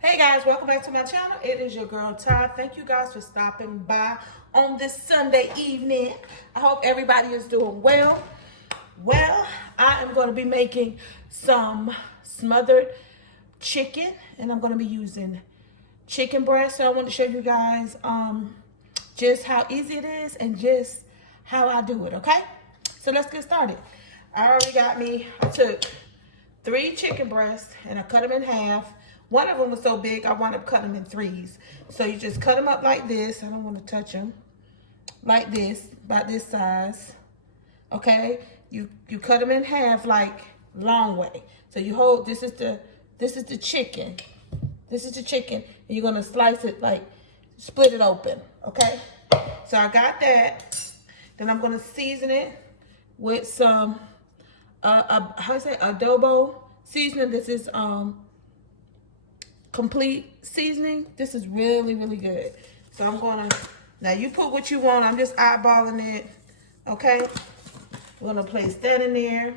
Hey guys, welcome back to my channel. It is your girl Ty. Thank you guys for stopping by on this Sunday evening. I hope everybody is doing well. Well, I am going to be making some smothered chicken, and I'm going to be using chicken breast. So I want to show you guys just how easy it is and just how I do it, okay? So let's get started. I took 3 chicken breasts and I cut them in half. One of them was so big, I wound up cutting them in 3s. So you just cut them up like this. I don't want to touch them. Like this, about this size. Okay? You cut them in half like long way. So you hold, this is the chicken. This is the chicken. And you're gonna slice it like, split it open. Okay? So I got that. Then I'm gonna season it with some, adobo seasoning. This is, complete seasoning. This is really good. So I'm gonna, now you put what you want. I'm just eyeballing it. Okay, we're gonna place that in there.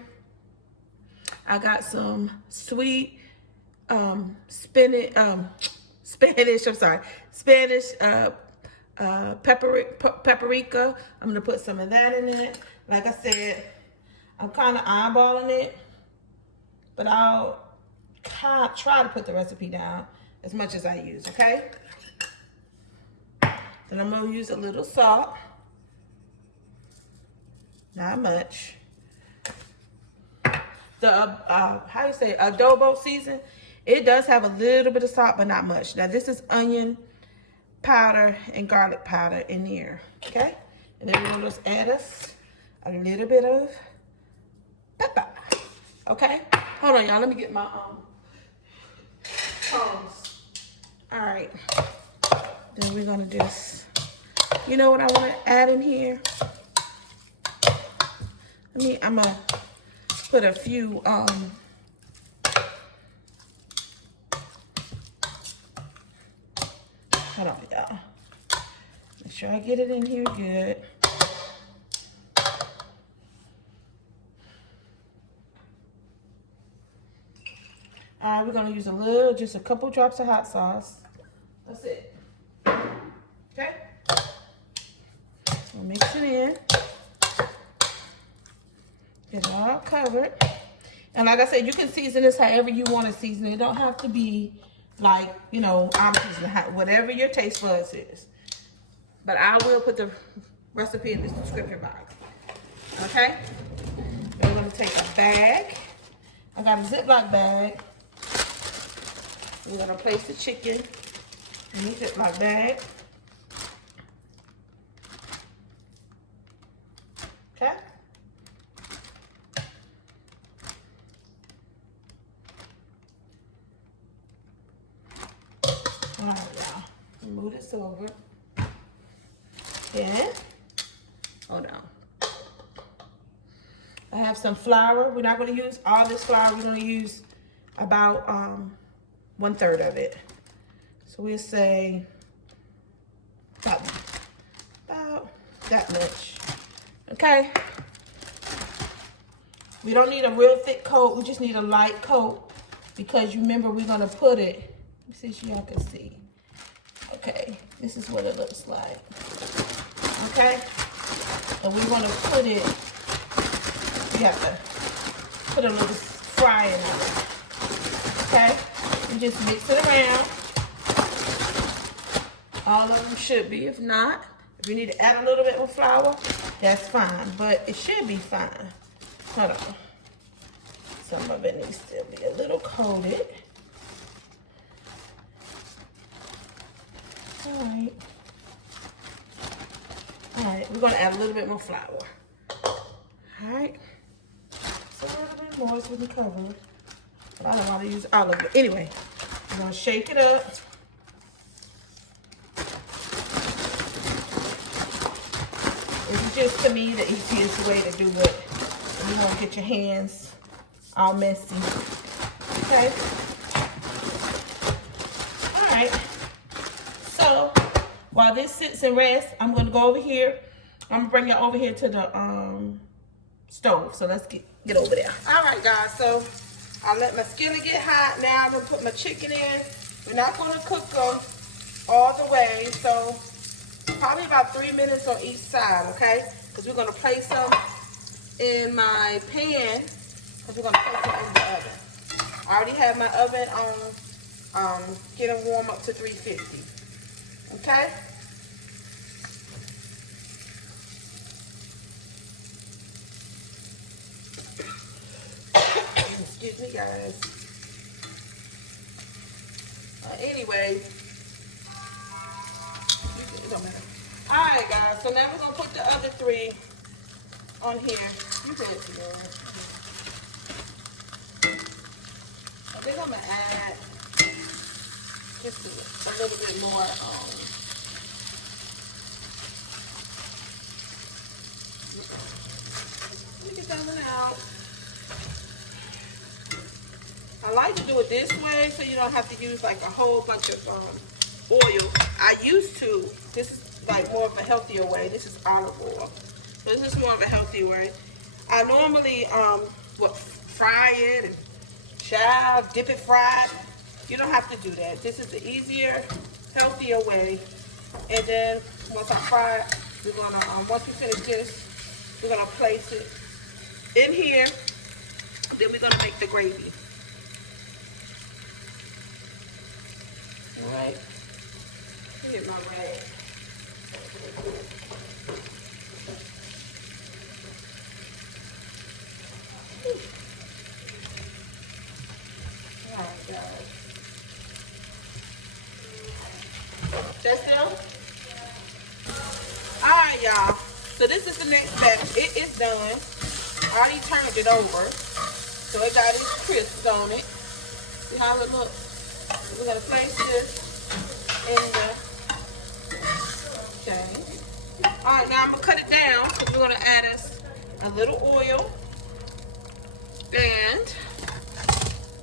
I got some sweet spanish paprika. I'm gonna put some of that in it. Like I said, I'm kind of eyeballing it, but I'll try to put the recipe down as much as I use, okay? Then I'm gonna use a little salt. Not much. The, adobo season, it does have a little bit of salt, but not much. Now this is onion powder and garlic powder in here, okay? And then we're gonna just add us a little bit of pepper, okay? Hold on, y'all, let me get my, all right, then we're gonna just, you know what I want to add in here? I'm gonna put a few, hold on, y'all. Make sure I get it in here good. All right, we're gonna use just a couple drops of hot sauce. That's it. Okay? We'll mix it in. Get it all covered. And like I said, you can season this however you want to season it. It don't have to be like, you know, I'm seasoning whatever your taste buds is. But I will put the recipe in the description box. Okay? Then we're gonna take a bag. I got a Ziploc bag. We're gonna place the chicken in the Ziploc bag. Okay. All right, y'all. Move this over. Then, hold on. I have some flour. We're not gonna use all this flour. We're gonna use about 1/3 of it. So we'll say about that much. Okay. We don't need a real thick coat. We just need a light coat because you remember we're gonna put it. Let me see so y'all can see. Okay, this is what it looks like. Okay, and we want to put it. You have to put a little frying on it. Okay. And just mix it around. All of them should be. If not, if you need to add a little bit more flour, that's fine. But it should be fine. Hold on. Some of it needs to be a little coated. All right. All right, we're going to add a little bit more flour. All right. So a little bit more so we can cover it. I don't want to use all of it. Anyway, I'm going to shake it up. This is just, to me, the easiest way to do it. You won't get your hands all messy. Okay? All right. So, while this sits and rests, I'm going to go over here. I'm going to bring it over here to the stove. So, let's get over there. All right, guys. So, I let my skillet get hot. Now I'm gonna put my chicken in. We're not gonna cook them all the way, so probably about 3 minutes on each side, okay? Because we're gonna place them in my pan, because we're gonna place them in the oven. I already have my oven on, getting warm up to 350, okay? Excuse me, guys. Anyway, it don't matter. All right, guys. So now we're gonna put the other 3 on here. You can let it go. I think I'm gonna add just a little bit more. Let me get that one out. I like to do it this way so you don't have to use like a whole bunch of oil. I used to. This is like more of a healthier way. This is olive oil. So this is more of a healthy way. I normally fry it and dip it fried. You don't have to do that. This is the easier, healthier way. And then once I fry it, we're gonna once we finish this, we're gonna place it in here. Then we're gonna make the gravy. All right. Here's my rag. All right, guys. That's done? All right, y'all. So this is the next batch. It is done. I already turned it over. So it got its crisps on it. See how it looks? We're going to place this in the, okay. All right, now I'm going to cut it down because we're going to add us a little oil and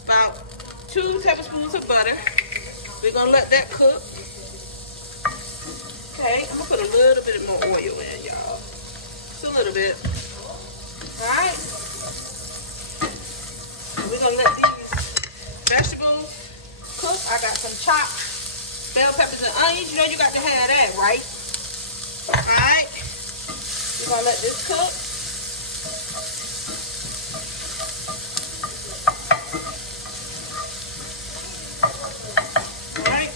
about 2 tablespoons of butter. We're going to let that cook. Okay, I'm going to put a little bit more oil in, y'all. Just a little bit. All right. We're going to let these vegetables cook. I got some chopped bell peppers and onions. You know you got to have that, right? Alright. We're going to let this cook. Alright.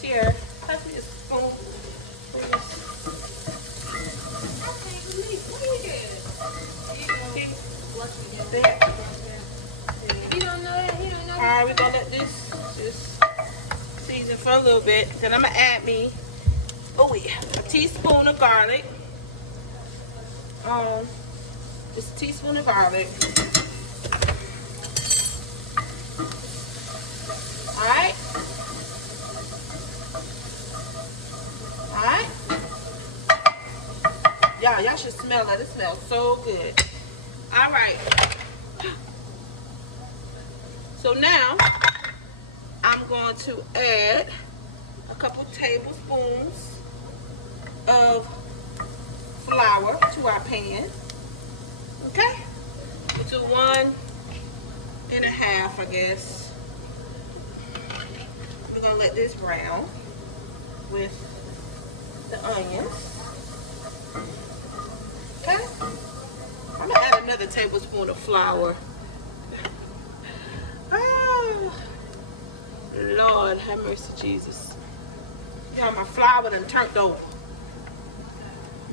Here, pass me a spoon, please. Alright, we're gonna let this just season for a little bit. Then I'm gonna add me a teaspoon of garlic. Just a teaspoon of garlic. Alright. Alright. Y'all should smell that. It smells so good. Alright. So now I'm going to add a couple tablespoons of flour to our pan. Okay? We'll do 1.5, I guess. We're going to let this brown with the onions. Okay? I'm going to add another tablespoon of flour. Oh, Lord, have mercy, Jesus. Y'all, my flour done turned over.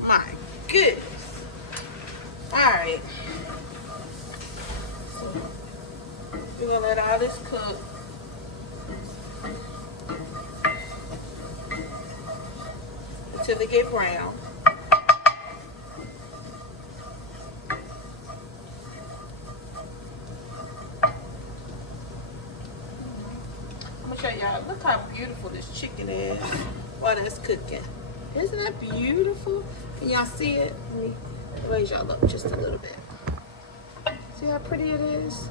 My goodness. Alright. So, we're going to let all this cook. Until they get brown. Show y'all, look how beautiful this chicken is while it's cooking. Isn't that beautiful? Can y'all see it? Let me raise y'all up just a little bit. See how pretty it is?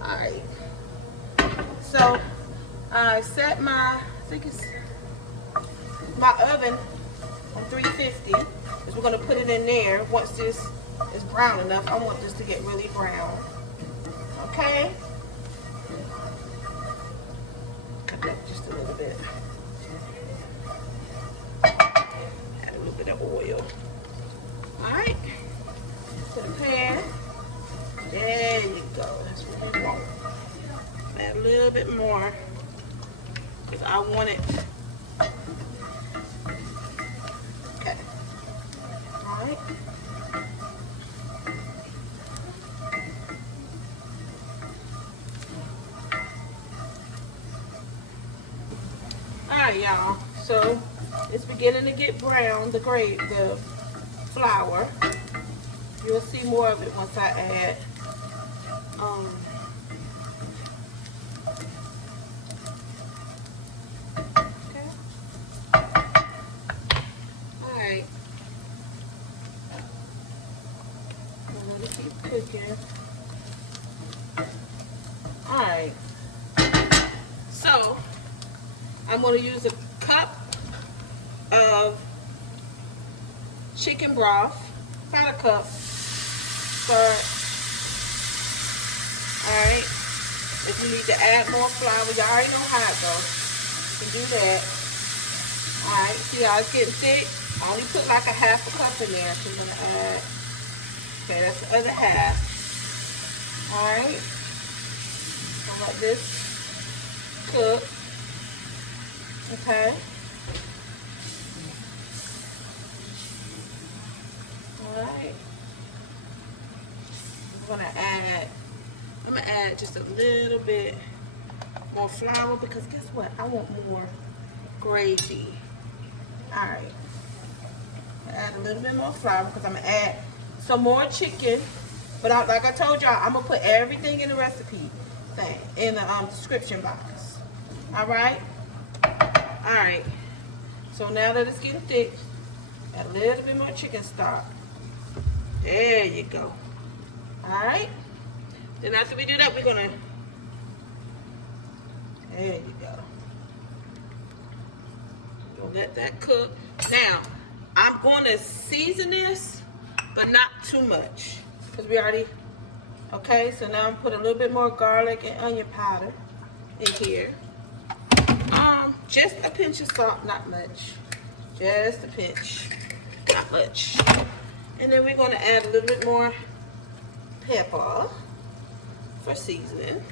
Alright. So I set my, I think it's my oven on 350. Because we're going to put it in there. Once this is brown enough, I want this to get really brown. Okay? Cut that just a little bit. Add a little bit of oil. Alright. Put a pan. There you go. That's what we want. Add a little bit more. Because I want it. Okay. Alright. Alright, y'all. So it's beginning to get brown, the flour. You'll see more of it once I add okay. Alright. Let it keep cooking. Alright. So I'm going to use a cup of chicken broth, about a cup. Start. Alright. If you need to add more flour, you already know how it goes. You can do that. Alright, see how it's getting thick? I only put like a half a cup in there. So I'm going to add. Okay, that's the other half. Alright. I'll let this cook. Okay. Alright. I'm gonna add just a little bit more flour because guess what? I want more gravy. Alright. Add a little bit more flour because I'm gonna add some more chicken. But like I told y'all, I'm gonna put everything in the recipe thing in the description box. Alright? Alright. So now that it's getting thick, add a little bit more chicken stock. There you go. Alright. Then after we do that, we're gonna, there you go. Gonna let that cook. Now, I'm gonna season this, but not too much. Because we already, okay, so now I'm putting a little bit more garlic and onion powder in here. Just a pinch of salt, not much. Just a pinch, not much. And then we're gonna add a little bit more pepper for seasoning,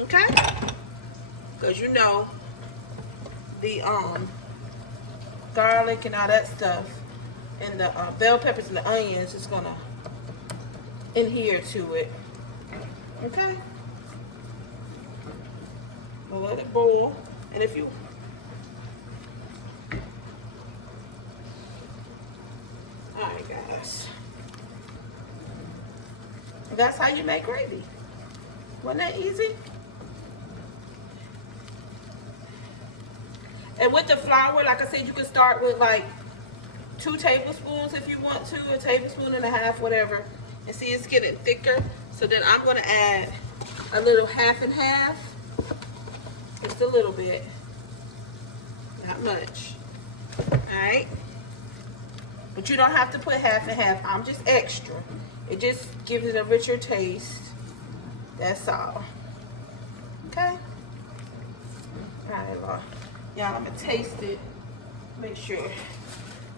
okay? Because you know the garlic and all that stuff and the bell peppers and the onions is gonna adhere to it, okay? We'll let it boil, and if you alright guys, that's how you make gravy. Wasn't that easy? And with the flour, like I said, you can start with like 2 tablespoons if you want to, a tablespoon and a half, whatever. And see, it's getting thicker. So then I'm gonna add a little half and half. Just a little bit. Not much. Alright? But you don't have to put half and half. I'm just extra. It just gives it a richer taste. That's all. Okay? Alright, Lord. Y'all, I'm going to taste it. Make sure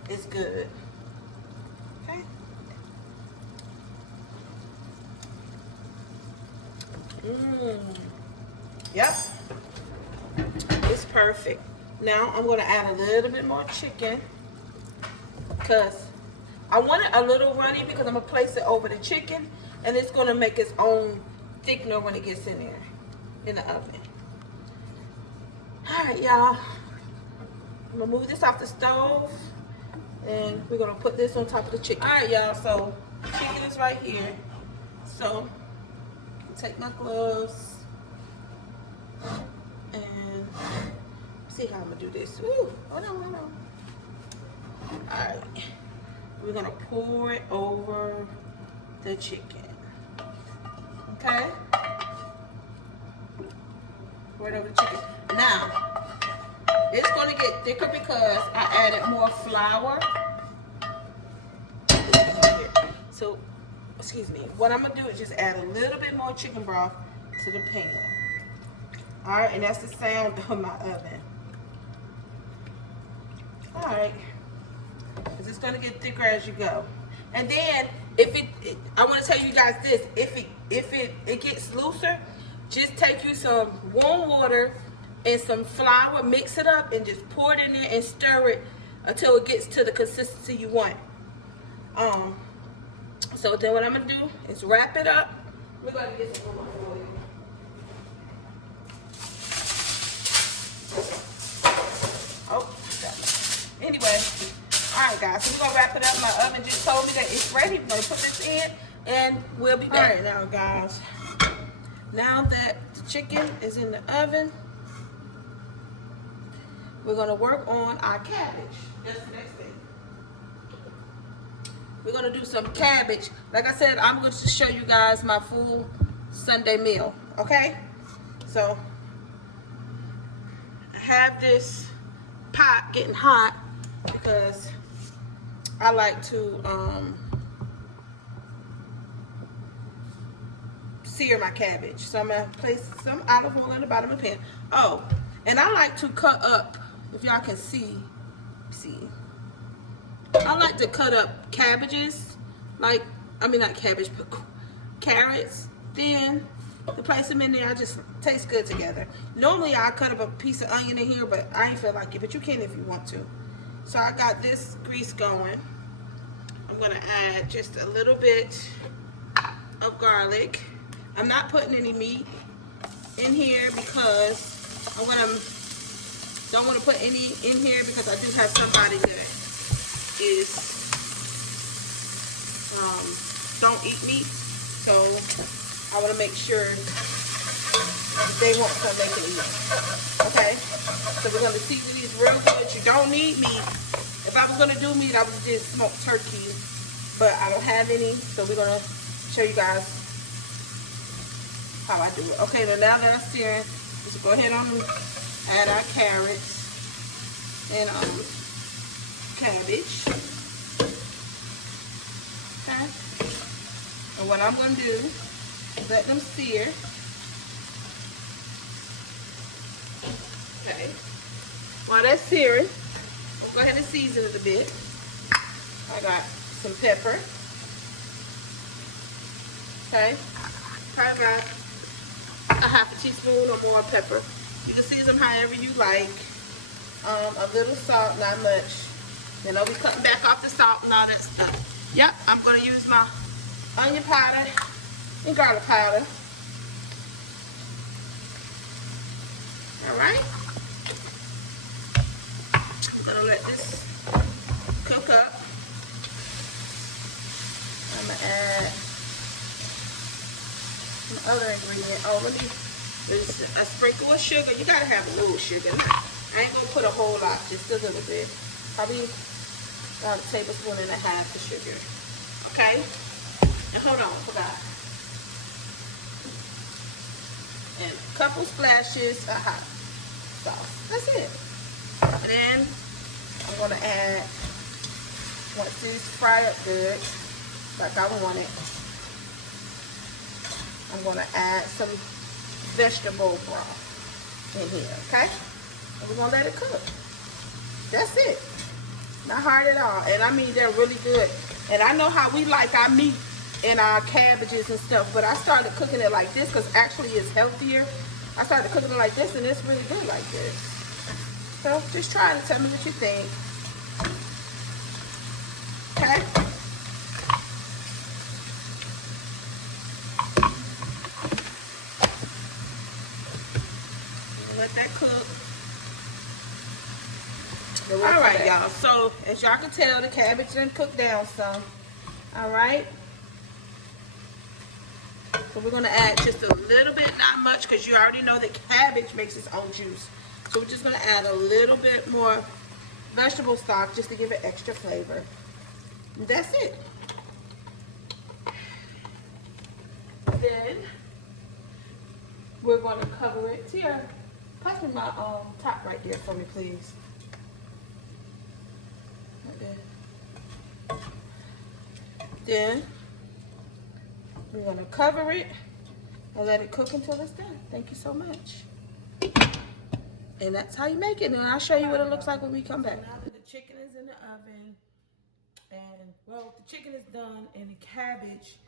it's good. Okay? Yep. It's perfect. Now, I'm going to add a little bit more chicken. Because I want it a little runny because I'm going to place it over the chicken. And it's going to make its own thickener when it gets in there. In the oven. Alright, y'all. I'm going to move this off the stove. And we're going to put this on top of the chicken. Alright, y'all. So, chicken is right here. So, take my gloves. And see how I'm going to do this. Ooh, hold on. Alright. We're going to pour it over the chicken. Okay? Pour it over the chicken. Now, it's going to get thicker because I added more flour. So, excuse me. What I'm going to do is just add a little bit more chicken broth to the pan. Alright, and that's the sound of my oven. Alright. Because it's going to get thicker as you go. And then, I want to tell you guys this. If it gets looser, just take you some warm water and some flour, mix it up, and just pour it in there and stir it until it gets to the consistency you want. So then what I'm going to do is wrap it up. We're going to get some more oil. Oh, anyway. Alright guys, so we're going to wrap it up. My oven just told me that it's ready. We're going to put this in and we'll be done. Alright now guys, now that the chicken is in the oven, we're going to work on our cabbage. That's the next thing. We're going to do some cabbage. Like I said, I'm going to show you guys my full Sunday meal. Okay? So, I have this pot getting hot because I like to sear my cabbage. So I'm going to place some olive oil in the bottom of the pan. Oh, and I like to cut up, if y'all can see, I like to cut up cabbages, not cabbage, but carrots, thin, to place them in there. I just taste good together. Normally I cut up a piece of onion in here, but I ain't feel like it, but you can if you want to. So I got this grease going. I'm gonna add just a little bit of garlic. I'm not putting any meat in here because don't want to put any in here because I do have somebody that is don't eat meat, so I want to make sure that they won't start making meat. Okay, so we're going to season these real good. You don't need meat. If I was going to do meat, I would just smoke turkey, but I don't have any, so we're going to show you guys how I do it. Okay, now that I'm searing, just go ahead and add our carrots and cabbage. Okay, and what I'm going to do is let them sear. Okay, while that's searing, we'll go ahead and season it a bit. I got some pepper. Okay, probably about a half a teaspoon or more pepper. You can season however you like. A little salt, not much. Then I'll be cutting back off the salt and all that stuff. Yep, I'm going to use my onion powder and garlic powder. Alright. I'm going to let this cook up. I'm going to add some other ingredient. Oh, there's a sprinkle of sugar. You got to have a little sugar. I ain't going to put a whole lot, just a little bit. Probably about a tablespoon and a half of sugar. Okay? And hold on, forgot. And a couple splashes of hot sauce. That's it. And then I'm going to add, once these fry up good, like I want it, I'm going to add some vegetable broth in here, okay? And we're going to let it cook. That's it. Not hard at all. And I mean, they're really good. And I know how we like our meat and our cabbages and stuff, but I started cooking it like this because actually it's healthier. I started cooking it like this and it's really good like this. So just try it and tell me what you think. Okay? Let that cook. Alright, y'all. So, as y'all can tell, the cabbage done cooked down some. Alright? So, we're going to add just a little bit, not much, because you already know that cabbage makes its own juice. So, we're just going to add a little bit more vegetable stock just to give it extra flavor. And that's it. Then, we're going to cover it here. Pass me my top right there for me, please. Right there. Then we're gonna cover it and let it cook until it's done. Thank you so much. And that's how you make it. And I'll show you what it looks like when we come back. Now that the chicken is in the oven, and well, the chicken is done and the cabbage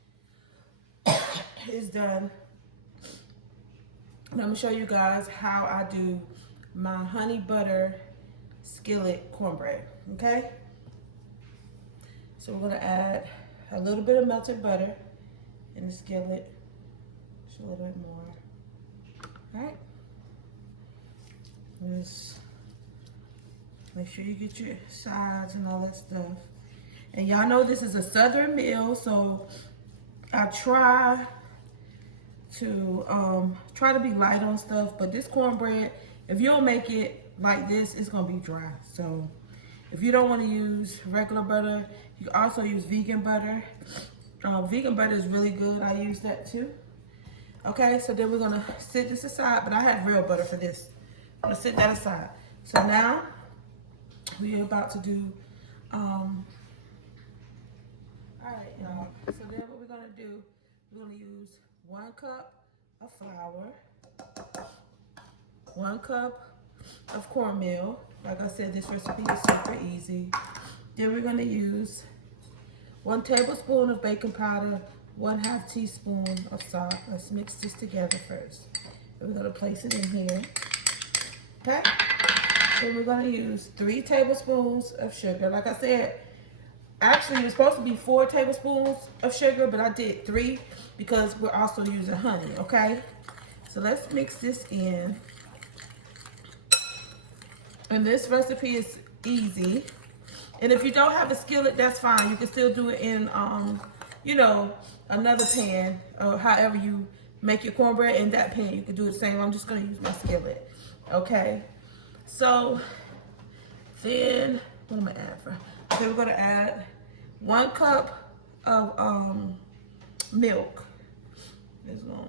is done. And I'm gonna show you guys how I do my honey butter skillet cornbread, okay? So we're gonna add a little bit of melted butter in the skillet, just a little bit more, all right? Just make sure you get your sides and all that stuff. And y'all know this is a Southern meal, so I try to be light on stuff, but this cornbread, if you don't make it like this, it's gonna be dry. So if you don't want to use regular butter, you can also use vegan butter. Vegan butter is really good. I use that too. Okay, so then we're gonna set this aside, but I have real butter for this. I'm gonna set that aside. So now we're about to do all right, y'all. So then what we're gonna do, we're gonna use 1 cup of flour, 1 cup of cornmeal. Like I said, this recipe is super easy. Then we're gonna use 1 tablespoon of baking powder, 1/2 teaspoon of salt. Let's mix this together first. And we're gonna place it in here. Okay? So we're gonna use 3 tablespoons of sugar. Like I said, actually, it was supposed to be 4 tablespoons of sugar, but I did 3 because we're also using honey, okay? So let's mix this in. And this recipe is easy. And if you don't have a skillet, that's fine. You can still do it in, you know, another pan, or however you make your cornbread. In that pan, you can do the same. I'm just gonna use my skillet, okay? So then, what am I add for? Okay, we're gonna add 1 cup of milk. There's no.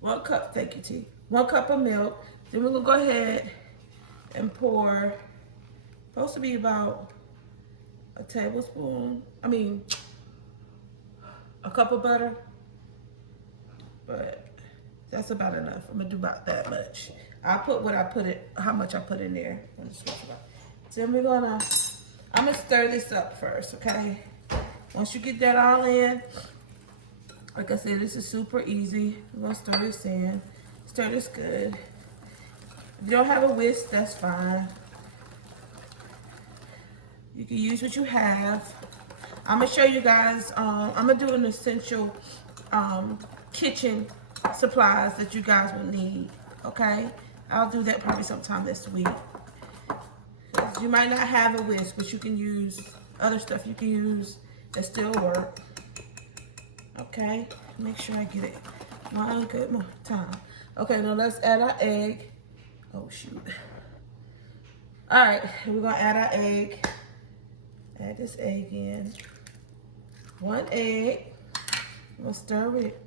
1 cup, thank you, T. 1 cup of milk. Then we're gonna go ahead and pour, supposed to be about a tablespoon, a cup of butter, but that's about enough. I'm gonna do about that much. I'll put how much I put in there. Then I'm gonna stir this up first, okay? Once you get that all in, like I said, this is super easy. We're gonna stir this in. Stir this good. If you don't have a whisk, that's fine. You can use what you have. I'm gonna show you guys, I'm gonna do an essential kitchen supplies that you guys will need, okay? I'll do that probably sometime this week. You might not have a whisk, but you can use other stuff you can use that still work. Okay, make sure I get it one good more time. Okay, now let's add our egg. Oh shoot. All right, we're gonna add our egg. Add this egg in. 1 egg. We'll stir it.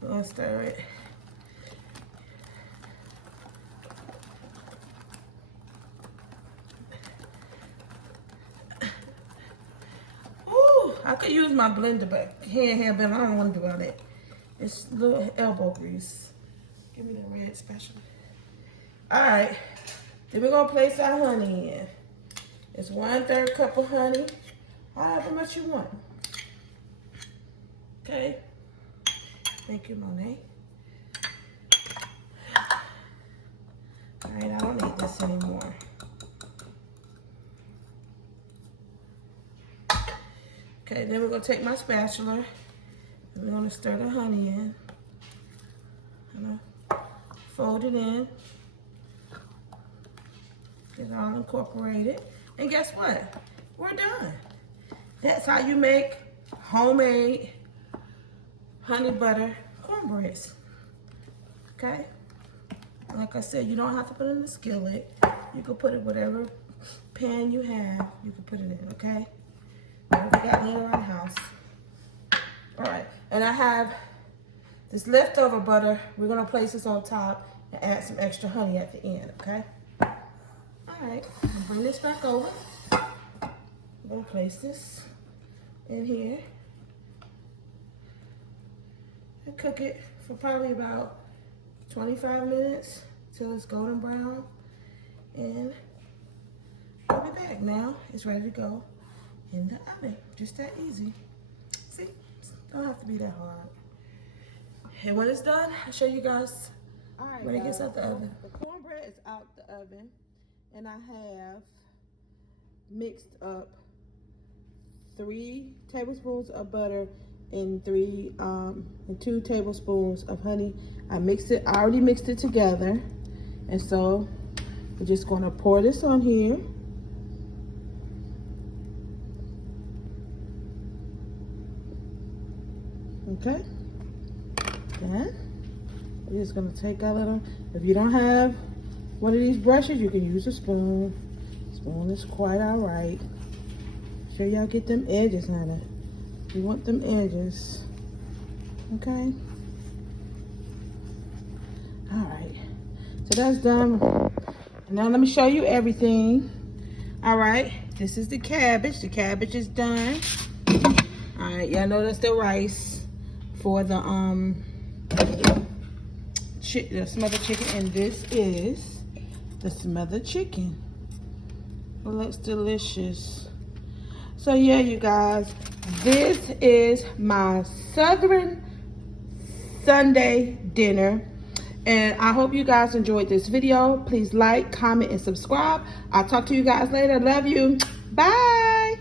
We're gonna stir it. I could use my blender, but handheld, but I don't want to do all that. It's a little elbow grease. Give me the red spatula. All right, then we're gonna place our honey in. It's 1/3 cup of honey, however much you want. Okay, thank you, Monet. All right, I don't need this anymore. Okay, then we're gonna take my spatula and we're gonna stir the honey in. I'm gonna fold it in. Get it all incorporated. And guess what? We're done. That's how you make homemade honey butter cornbreads. Okay? Like I said, you don't have to put it in the skillet. You can put it whatever pan you have, you can put it in, okay? I got any around the house. All right, and I have this leftover butter. We're gonna place this on top and add some extra honey at the end, okay? All right, I'll bring this back over. I'm gonna place this in here and cook it for probably about 25 minutes till it's golden brown. And I'll be back now. It's ready to go in the oven. Just that easy. See, don't have to be that hard. And when it's done, I'll show you guys when it gets out the oven. The cornbread is out the oven, and I have mixed up 3 tablespoons of butter and 2 tablespoons of honey. I already mixed it together, and so we're just gonna pour this on here. Okay. Then we're just gonna take a little. If you don't have one of these brushes, you can use a spoon. Spoon is quite all right. Sure y'all get them edges, honey. You want them edges. Okay. All right. So that's done. Now let me show you everything. All right. This is the cabbage. The cabbage is done. All right. Y'all know that's the rice for the smothered chicken, and this is the smothered chicken. It looks delicious. So yeah, you guys, this is my Southern Sunday dinner, and I hope you guys enjoyed this video. Please like, comment, and subscribe. I'll talk to you guys later. Love you. Bye.